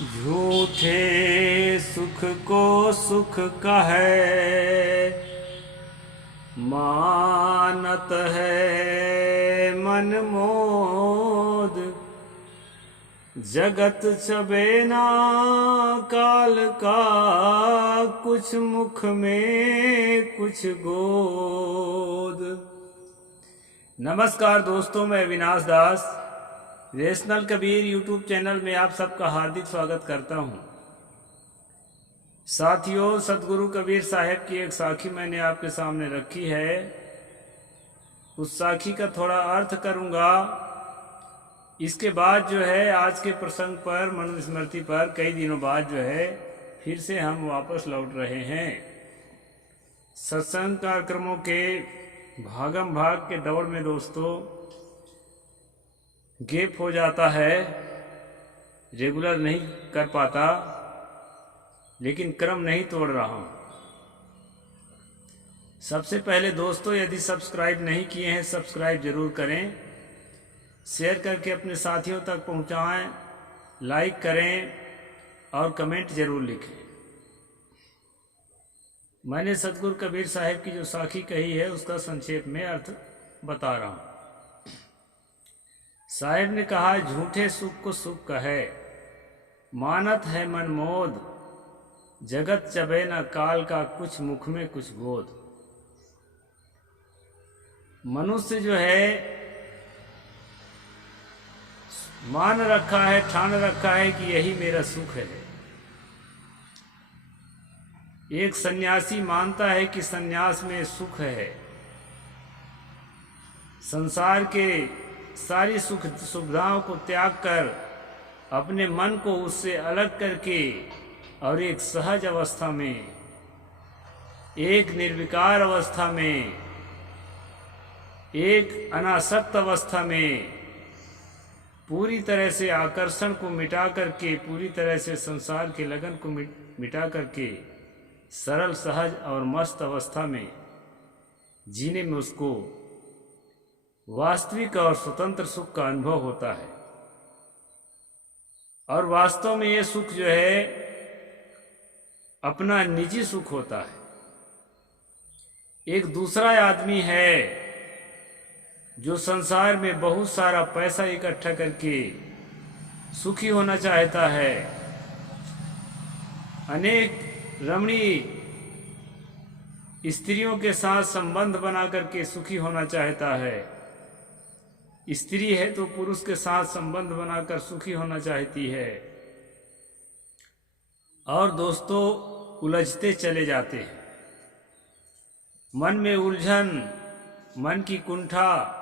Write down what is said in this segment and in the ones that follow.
झूठे सुख को सुख कहे, मानत है मन मोद। जगत चबे ना काल का, कुछ मुख में कुछ गोद। नमस्कार दोस्तों, मैं अविनाश दास रेशनल कबीर यूट्यूब चैनल में आप सबका हार्दिक स्वागत करता हूं। साथियों, सतगुरु कबीर साहब की एक साखी मैंने आपके सामने रखी है। उस साखी का थोड़ा अर्थ करूंगा। इसके बाद जो है आज के प्रसंग पर, मनुस्मृति पर कई दिनों बाद जो है फिर से हम वापस लौट रहे हैं। सत्संग कार्यक्रमों के भागम भाग के दौड़ में दोस्तों गैप हो जाता है, रेगुलर नहीं कर पाता, लेकिन क्रम नहीं तोड़ रहा हूं। सबसे पहले दोस्तों, यदि सब्सक्राइब नहीं किए हैं सब्सक्राइब जरूर करें, शेयर करके अपने साथियों तक पहुंचाएं, लाइक करें और कमेंट जरूर लिखें। मैंने सतगुरु कबीर साहब की जो साखी कही है उसका संक्षेप में अर्थ बता रहा हूं। साहब ने कहा, झूठे सुख को सुख कहे, मानत है मन मोद। जगत चबे न काल का, कुछ मुख में कुछ गोद। मनुष्य जो है मान रखा है, ठान रखा है कि यही मेरा सुख है। एक सन्यासी मानता है कि सन्यास में सुख है। संसार के सारी सुख सुविधाओं को त्याग कर अपने मन को उससे अलग करके और एक सहज अवस्था में, एक निर्विकार अवस्था में, एक अनासक्त अवस्था में पूरी तरह से आकर्षण को मिटा करके, पूरी तरह से संसार के लगन को मिटा करके सरल, सहज और मस्त अवस्था में जीने में उसको वास्तविक और स्वतंत्र सुख का अनुभव होता है। और वास्तव में ये सुख जो है अपना निजी सुख होता है। एक दूसरा आदमी है जो संसार में बहुत सारा पैसा इकट्ठा करके सुखी होना चाहता है, अनेक रमणीय स्त्रियों के साथ संबंध बना करके सुखी होना चाहता है। स्त्री है तो पुरुष के साथ संबंध बनाकर सुखी होना चाहती है। और दोस्तों, उलझते चले जाते हैं। मन में उलझन, मन की कुंठा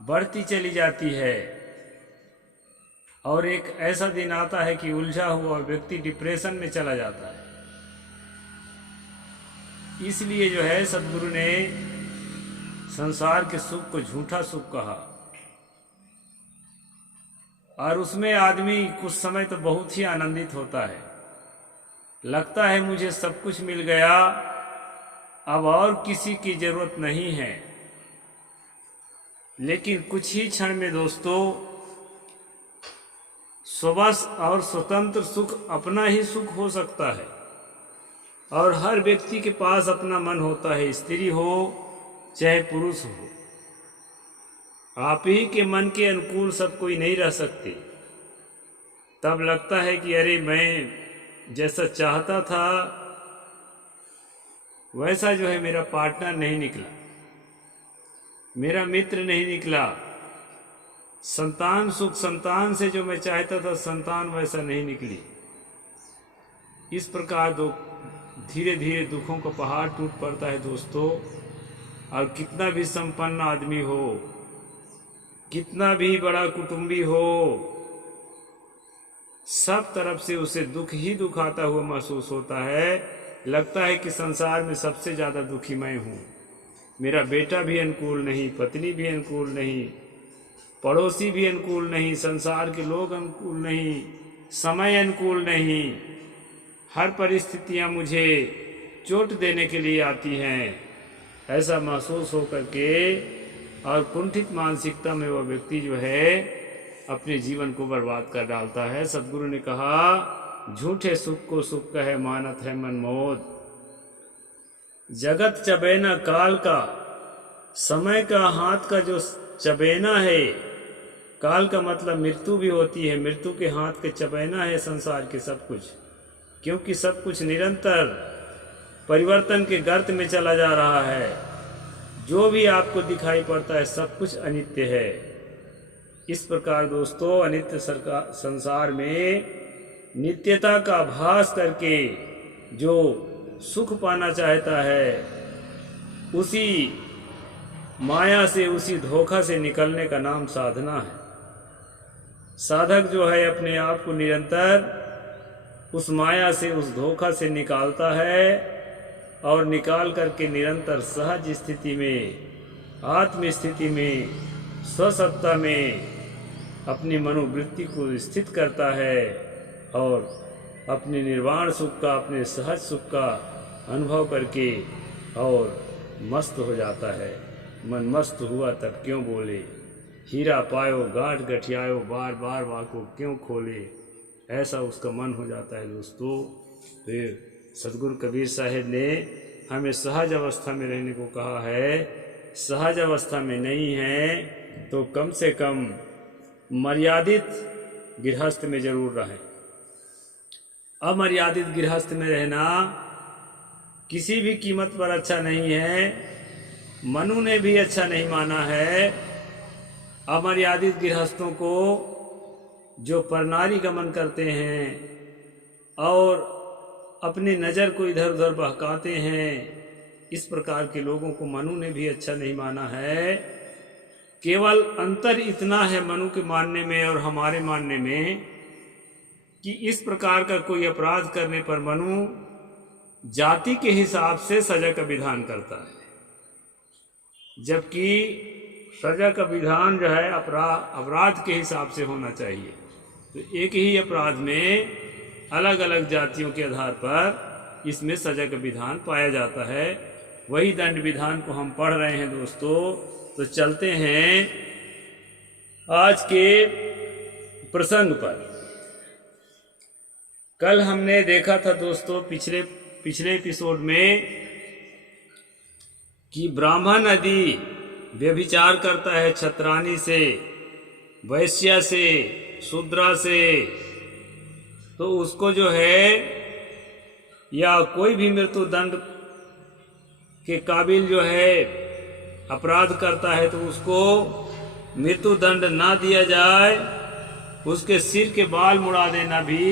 बढ़ती चली जाती है। और एक ऐसा दिन आता है कि उलझा हुआ व्यक्ति डिप्रेशन में चला जाता है। इसलिए जो है सद्गुरु ने संसार के सुख को झूठा सुख कहा। और उसमें आदमी कुछ समय तो बहुत ही आनंदित होता है, लगता है मुझे सब कुछ मिल गया, अब और किसी की जरूरत नहीं है। लेकिन कुछ ही क्षण में दोस्तों स्ववश और स्वतंत्र सुख अपना ही सुख हो सकता है। और हर व्यक्ति के पास अपना मन होता है, स्त्री हो चाहे पुरुष हो। आप ही के मन के अनुकूल सब कोई नहीं रह सकते। तब लगता है कि अरे मैं जैसा चाहता था वैसा जो है मेरा पार्टनर नहीं निकला, मेरा मित्र नहीं निकला। संतान सुख, संतान से जो मैं चाहता था संतान वैसा नहीं निकली। इस प्रकार धीरे धीरे दुखों का पहाड़ टूट पड़ता है दोस्तों। और कितना भी संपन्न आदमी हो, कितना भी बड़ा कुटुंबी हो, सब तरफ से उसे दुख ही दुख आता हुआ महसूस होता है। लगता है कि संसार में सबसे ज्यादा दुखी मैं हूँ। मेरा बेटा भी अनुकूल नहीं, पत्नी भी अनुकूल नहीं, पड़ोसी भी अनुकूल नहीं, संसार के लोग अनुकूल नहीं, समय अनुकूल नहीं। हर परिस्थितियाँ मुझे चोट देने के लिए आती हैं। ऐसा महसूस हो करके और कुंठित मानसिकता में वह व्यक्ति जो है अपने जीवन को बर्बाद कर डालता है। सदगुरु ने कहा, झूठे सुख को सुख कहे मानत है मनमोद। जगत चबेना काल का, समय का हाथ का जो चबेना है, काल का मतलब मृत्यु भी होती है, मृत्यु के हाथ के चबेना है संसार के सब कुछ, क्योंकि सब कुछ निरंतर परिवर्तन के गर्त में चला जा रहा है। जो भी आपको दिखाई पड़ता है सब कुछ अनित्य है। इस प्रकार दोस्तों अनित्य संसार में नित्यता का आभास करके जो सुख पाना चाहता है, उसी माया से, उसी धोखा से निकलने का नाम साधना है। साधक जो है अपने आप को निरंतर उस माया से, उस धोखा से निकालता है और निकाल करके निरंतर सहज स्थिति में, आत्म स्थिति में, स्वसत्ता में अपनी मनोवृत्ति को स्थित करता है और अपने निर्वाण सुख का, अपने सहज सुख का अनुभव करके और मस्त हो जाता है। मन मस्त हुआ तब क्यों बोले, हीरा पायो गांठ गठियायो, बार बार वाको क्यों खोले। ऐसा उसका मन हो जाता है दोस्तों। फिर सदगुरु कबीर साहब ने हमें सहज अवस्था में रहने को कहा है। सहज अवस्था में नहीं है तो कम से कम मर्यादित गृहस्थ में जरूर रहें। अमर्यादित गृहस्थ में रहना किसी भी कीमत पर अच्छा नहीं है। मनु ने भी अच्छा नहीं माना है। अमर्यादित गृहस्थों को जो परनारी गमन करते हैं और अपनी नज़र को इधर उधर बहकाते हैं, इस प्रकार के लोगों को मनु ने भी अच्छा नहीं माना है। केवल अंतर इतना है मनु के मानने में और हमारे मानने में कि इस प्रकार का कोई अपराध करने पर मनु जाति के हिसाब से सजा का विधान करता है, जबकि सजा का विधान जो है अपराध के हिसाब से होना चाहिए। तो एक ही अपराध में अलग अलग जातियों के आधार पर इसमें सजा का विधान पाया जाता है। वही दंड विधान को हम पढ़ रहे हैं दोस्तों। तो चलते हैं आज के प्रसंग पर। कल हमने देखा था दोस्तों पिछले एपिसोड में कि ब्राह्मण यदि व्यभिचार करता है छत्रानी से, वैश्या से, शूद्रा से, तो उसको जो है या कोई भी मृत्यु दंड के काबिल जो है अपराध करता है तो उसको मृत्यु दंड ना दिया जाए, उसके सिर के बाल मुड़ा देना भी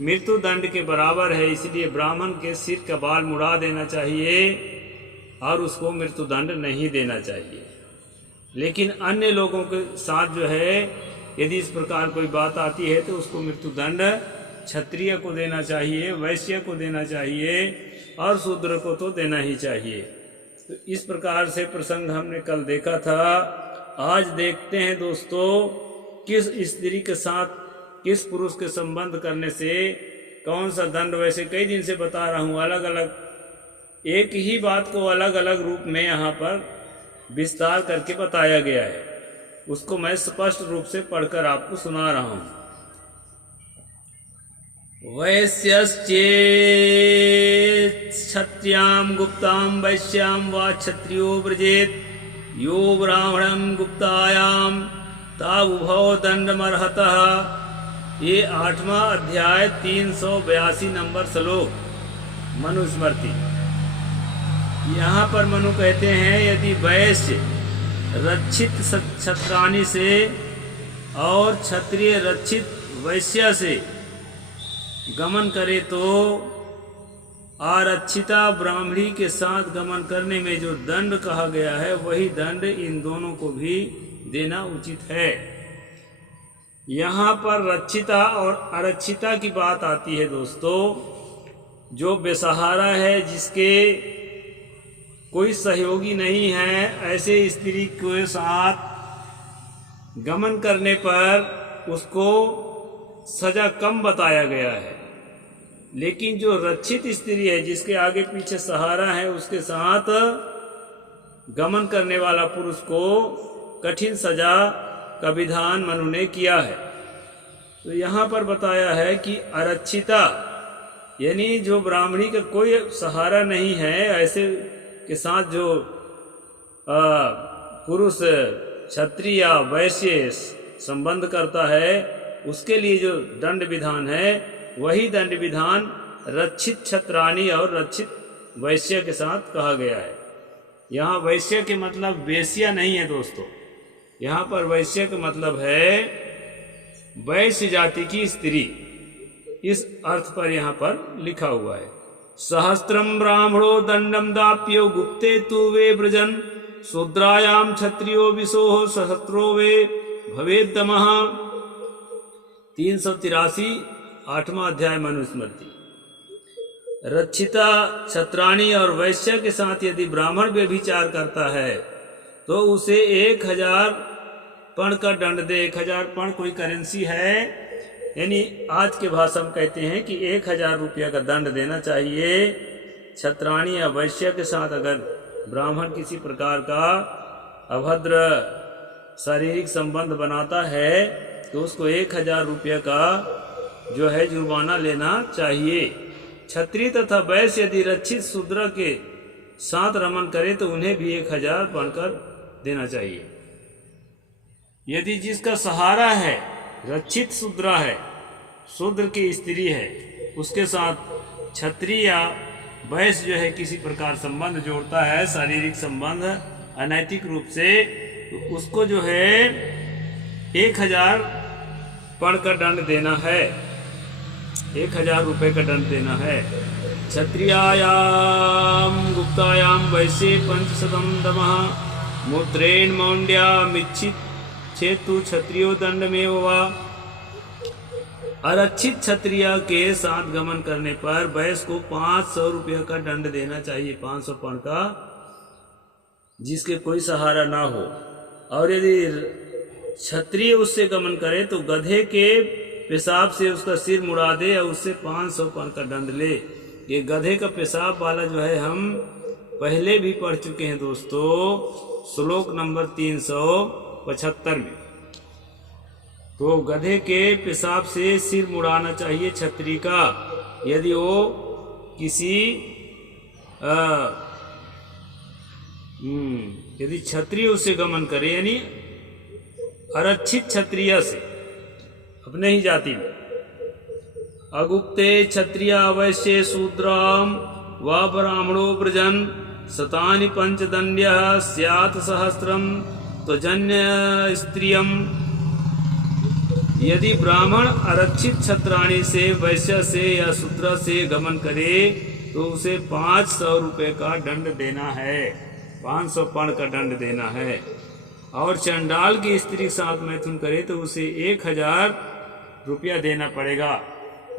मृत्यु दंड के बराबर है। इसलिए ब्राह्मण के सिर का बाल मुड़ा देना चाहिए और उसको मृत्यु दंड नहीं देना चाहिए। लेकिन अन्य लोगों के साथ जो है यदि इस प्रकार कोई बात आती है तो उसको मृत्यु दंड क्षत्रिय को देना चाहिए, वैश्य को देना चाहिए और शूद्र को तो देना ही चाहिए। तो इस प्रकार से प्रसंग हमने कल देखा था। आज देखते हैं दोस्तों किस स्त्री के साथ किस पुरुष के संबंध करने से कौन सा दंड। वैसे कई दिन से बता रहा हूँ, अलग अलग एक ही बात को अलग अलग रूप में यहाँ पर विस्तार करके बताया गया है। उसको मैं स्पष्ट रूप से पढ़कर आपको सुना रहा हूँ। वैश्यश्चेत् क्षत्रियां गुप्तां वैश्यां वा क्षत्रियो व्रजेत् यो ब्राह्मणं गुप्तायां तावुभौ दंडमर्हतः। ये 8वां अध्याय 382 नंबर श्लोक मनुस्मृति। यहाँ पर मनु कहते हैं यदि वैश्य रक्षित क्षत्रानी से और क्षत्रिय रक्षित वैश्या से गमन करे तो आरक्षिता ब्राह्मणी के साथ गमन करने में जो दंड कहा गया है वही दंड इन दोनों को भी देना उचित है। यहाँ पर रक्षिता और आरक्षिता की बात आती है दोस्तों। जो बेसहारा है, जिसके कोई सहयोगी नहीं है, ऐसे स्त्री के साथ गमन करने पर उसको सजा कम बताया गया है। लेकिन जो रक्षित स्त्री है, जिसके आगे पीछे सहारा है, उसके साथ गमन करने वाला पुरुष को कठिन सजा का विधान मनु ने किया है। तो यहाँ पर बताया है कि अरक्षिता यानी जो ब्राह्मणी का कोई सहारा नहीं है, ऐसे के साथ जो पुरुष क्षत्रिय या वैश्य संबंध करता है, उसके लिए जो दंड विधान है वही दंड विधान रक्षित क्षत्राणी और रक्षित वैश्य के साथ कहा गया है। यहाँ वैश्य के मतलब वेश्या नहीं है दोस्तों, यहाँ पर वैश्य का मतलब है वैश्य जाति की स्त्री, इस अर्थ पर यहाँ पर लिखा हुआ है। सहस्त्रम ब्राह्मणो दंडम दाप्यो गुप्ते तु वे ब्रजन शूद्रायाम क्षत्रियो विशोह सहस्त्रो वे भवेद्दमः। 383 8वां अध्याय मनुस्मृति। रक्षिता क्षत्राणी और वैश्य के साथ यदि ब्राह्मण व्यभिचार करता है तो उसे 1000 पण का दंड दे। 1000 पण कोई करेंसी है, यानी आज के भाषा में कहते हैं कि 1000 रुपया का दंड देना चाहिए। क्षत्राणी या वैश्य के साथ अगर ब्राह्मण किसी प्रकार का अभद्र शारीरिक संबंध बनाता है तो उसको 1000 रुपया का जो है जुर्माना लेना चाहिए। क्षत्रिय तथा वैश्य यदि रक्षित शूद्र के साथ रमन करे तो उन्हें भी 1000 बनकर देना चाहिए। यदि जिसका सहारा है रक्षित शूद्र है, शूद्र की स्त्री है, उसके साथ क्षत्रिय या वैश्य जो है किसी प्रकार संबंध जोड़ता है, शारीरिक संबंध अनैतिक रूप से, तो उसको जो है 1000 पण का दंड देना है, 1000 रुपये का दंड देना है। क्षत्रियायाम गुप्तायाम वैश्ये 500 दमः मुद्रेण मौंड्यामिच्छित चेतु क्षत्रियो दंड में वा। अरक्षित क्षत्रिय के साथ गमन करने पर वैश्य को 500 रुपये का दंड देना चाहिए, 500 पण का, जिसके कोई सहारा ना हो। और यदि क्षत्रिय उससे गमन करे तो गधे के पेशाब से उसका सिर मुड़ा दे और उससे 500 पण का दंड ले। ये गधे का पेशाब वाला जो है हम पहले भी पढ़ चुके हैं दोस्तों, श्लोक नंबर 375 में। तो गधे के पेशाब से सिर मुड़ाना चाहिए क्षत्रिय का, यदि वो किसी यदि क्षत्रिय उससे गमन करे, यानी अरक्षित क्षत्रिय से, अपने ही जाति में। अगुप्ते क्षत्रिय वैश्ये शूद्राम व ब्राह्मणो ब्रजन शतानि पंचदंड्यः स्यात् सहस्त्रम त्वजन्य स्त्रियम। यदि ब्राह्मण अरक्षित क्षत्राणी से, वैश्य से या शूद्र से गमन करे तो उसे 500 रुपये का दंड देना है, 500 पण का दंड देना है। और चंडाल की स्त्री के साथ मैथुन करे तो उसे 1000 रुपया देना पड़ेगा।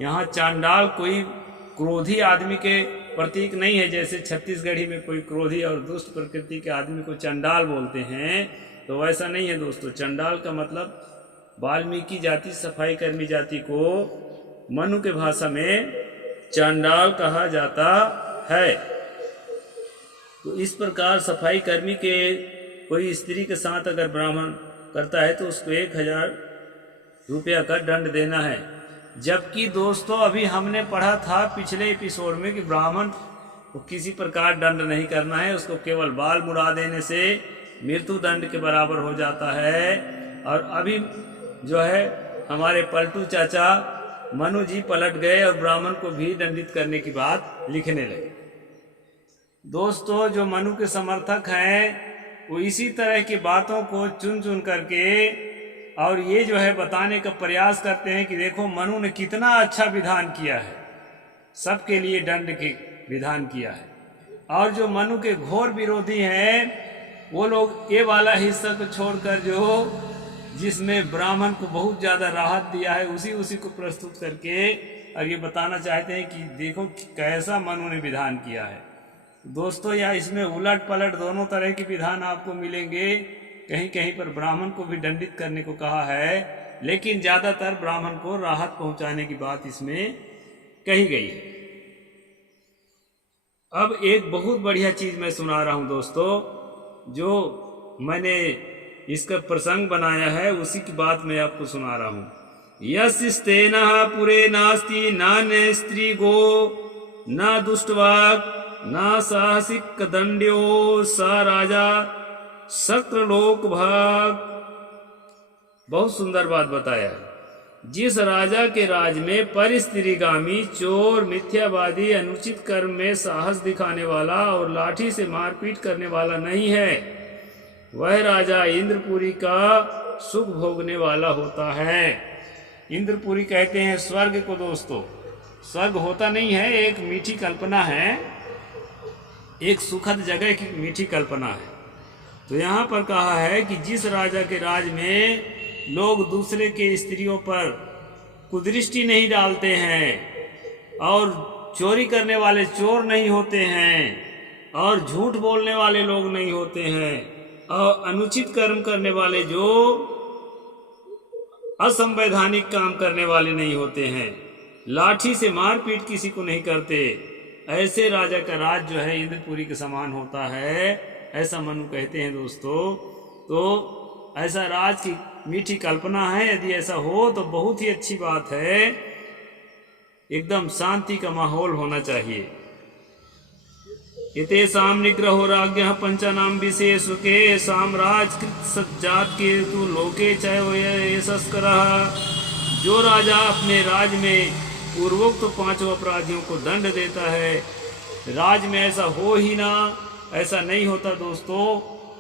यहाँ चांडाल कोई क्रोधी आदमी के प्रतीक नहीं है, जैसे छत्तीसगढ़ी में कोई क्रोधी और दुष्ट प्रकृति के आदमी को चंडाल बोलते हैं, तो वैसा नहीं है दोस्तों। चंडाल का मतलब वाल्मीकि जाति, सफाई कर्मी जाति को मनु के भाषा में चंडाल कहा जाता है। तो इस प्रकार सफाई कर्मी के कोई स्त्री के साथ अगर ब्राह्मण करता है तो उसको 1000 रुपया का दंड देना है। जबकि दोस्तों अभी हमने पढ़ा था पिछले एपिसोड में कि ब्राह्मण को किसी प्रकार दंड नहीं करना है, उसको केवल बाल मुड़ा देने से मृत्यु दंड के बराबर हो जाता है। और अभी जो है हमारे पलटू चाचा मनु जी पलट गए और ब्राह्मण को भी दंडित करने की बात लिखने लगे। दोस्तों जो मनु के समर्थक हैं वो इसी तरह की बातों को चुन चुन करके और ये जो है बताने का प्रयास करते हैं कि देखो मनु ने कितना अच्छा विधान किया है, सबके लिए दंड के विधान किया है। और जो मनु के घोर विरोधी हैं वो लोग ये वाला हिस्सा को छोड़कर जो जिसमें ब्राह्मण को बहुत ज़्यादा राहत दिया है उसी को प्रस्तुत करके और ये बताना चाहते हैं कि देखो कैसा मनु ने विधान किया है। दोस्तों या इसमें उलट पलट दोनों तरह के विधान आपको मिलेंगे। कहीं कहीं पर ब्राह्मण को भी दंडित करने को कहा है, लेकिन ज़्यादातर ब्राह्मण को राहत पहुंचाने की बात इसमें कही गई है। अब एक बहुत बढ़िया चीज़ मैं सुना रहा हूं दोस्तों, जो मैंने इसका प्रसंग बनाया है, उसी की बात मैं आपको सुना रहा हूँ। यस्तेनः पुरे नास्ति न स्त्री गो न दुष्टवाक् न साहसिक दंड्यो स राजा शक्रलोक भाग। बहुत सुंदर बात बताया है। जिस राजा के राज में परिस्त्रीगामी, चोर, मिथ्यावादी, अनुचित कर्म में साहस दिखाने वाला और लाठी से मारपीट करने वाला नहीं है, वह राजा इंद्रपुरी का सुख भोगने वाला होता है। इंद्रपुरी कहते हैं स्वर्ग को दोस्तों। स्वर्ग होता नहीं है, एक मीठी कल्पना है, एक सुखद जगह की मीठी कल्पना है। तो यहाँ पर कहा है कि जिस राजा के राज में लोग दूसरे के स्त्रियों पर कुदृष्टि नहीं डालते हैं और चोरी करने वाले चोर नहीं होते हैं और झूठ बोलने वाले लोग नहीं होते हैं और अनुचित कर्म करने वाले, जो असंवैधानिक काम करने वाले नहीं होते हैं, लाठी से मारपीट किसी को नहीं करते, ऐसे राजा का राज जो है इंद्रपुरी के समान होता है, ऐसा मनु कहते हैं दोस्तों। तो ऐसा राज की मीठी कल्पना है। यदि ऐसा हो तो बहुत ही अच्छी बात है, एकदम शांति का माहौल होना चाहिए। एतेषां निग्रहो राज्ञः पंचानां विशेषु के साम्राज्यकृत सज्जात के तु लोके चयस्करः। जो राजा अपने राज में पूर्वोक्त 5 अपराधियों को दंड देता है, राज में ऐसा हो ही ना, ऐसा नहीं होता दोस्तों।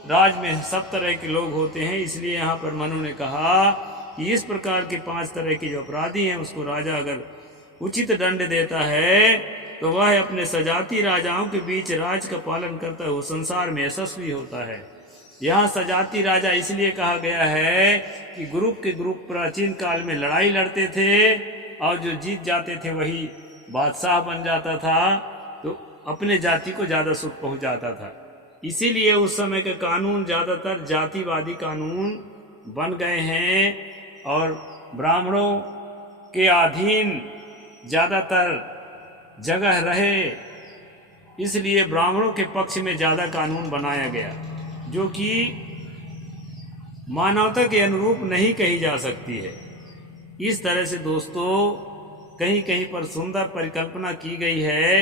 राज में सब तरह के लोग होते हैं, इसलिए यहाँ पर मनु ने कहा कि इस प्रकार के 5 तरह के जो अपराधी हैं उसको राजा अगर उचित दंड देता है तो वह अपने सजाती राजाओं के बीच राज का पालन करता है, वो संसार में यशस्वी होता है। यहाँ सजाती राजा इसलिए कहा गया है कि ग्रुप के ग्रुप प्राचीन काल में लड़ाई लड़ते थे और जो जीत जाते थे वही बादशाह बन जाता था, तो अपने जाति को ज़्यादा सुख पहुँचाता था। इसीलिए उस समय के कानून ज़्यादातर जातिवादी कानून बन गए हैं और ब्राह्मणों के अधीन ज़्यादातर जगह रहे, इसलिए ब्राह्मणों के पक्ष में ज़्यादा कानून बनाया गया, जो कि मानवता के अनुरूप नहीं कही जा सकती है। इस तरह से दोस्तों कहीं कहीं पर सुंदर परिकल्पना की गई है।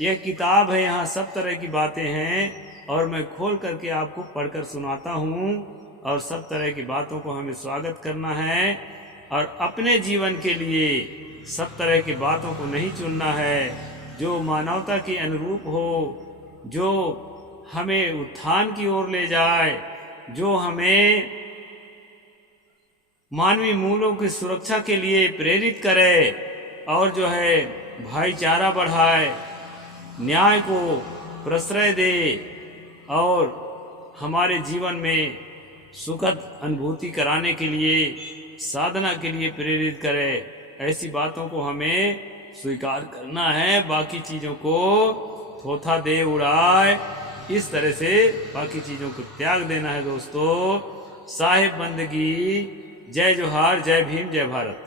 यह किताब है, यहाँ सब तरह की बातें हैं और मैं खोल करके आपको पढ़कर सुनाता हूँ। और सब तरह की बातों को हमें स्वागत करना है और अपने जीवन के लिए सब तरह की बातों को नहीं चुनना है, जो मानवता के अनुरूप हो, जो हमें उत्थान की ओर ले जाए, जो हमें मानवीय मूल्यों की सुरक्षा के लिए प्रेरित करे और जो है भाईचारा बढ़ाए, न्याय को प्रश्रय दे और हमारे जीवन में सुखद अनुभूति कराने के लिए, साधना के लिए प्रेरित करे। ऐसी बातों को हमें स्वीकार करना है, बाकी चीज़ों को थोथा दे उड़ाए, इस तरह से बाकी चीज़ों को त्याग देना है दोस्तों। साहिब बंदगी। जय जोहार, जय भीम, जय भारत।